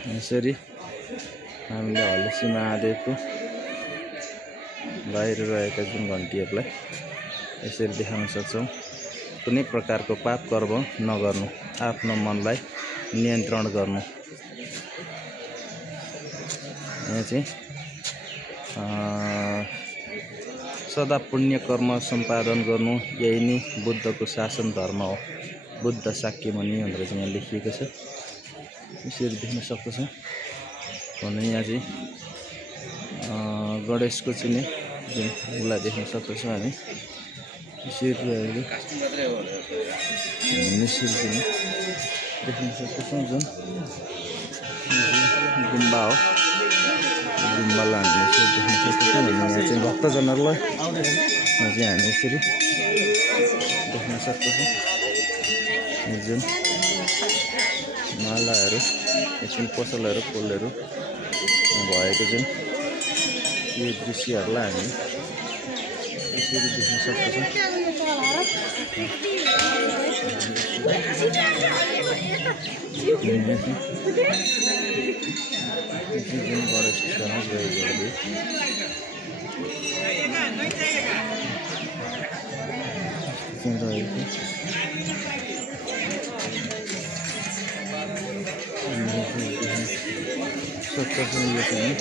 यसरी हामीले हलेसी महादेवको बाहिर रहेका जुन घन्टीहरूलाई यसरी देखाउन सक्छौँ। कुनै प्रकारको पाप कर्म नगर्नु, आफ्नो मनलाई नियन्त्रण गर्नु। यहाँ चाहिँ सदा पुण्य कर्म सम्पादन गर्नु, यही नै बुद्धको शासन धर्म हो। बुद्ध शाक्यमुनि भनेर चाहिँ यहाँ लेखिएको छ। यसरी देख्न सक्छौँ। भने यहाँ चाहिँ गणेशको चिन्ने जुन उसलाई देख्न सक्छौँ हामी। यसरी रहेको यसरी चाहिँ देख्न सक्छौँ। जुन गुम्बा हो, गुम्बालाई हामी यसरी देख्न सक्छौँ। भने यहाँ चाहिँ भक्तजनहरूलाई यहाँ चाहिँ हामी यसरी देख्न सक्छौँ। जुन मालाहरू, एकछिन पसलहरू, फुलहरू भएको जुन यो दृश्यहरूलाई हामी यसरी देख्न सक्छौँ। जुन गणेश स्थानमा गएको सक्छौँ। यो चाहिँ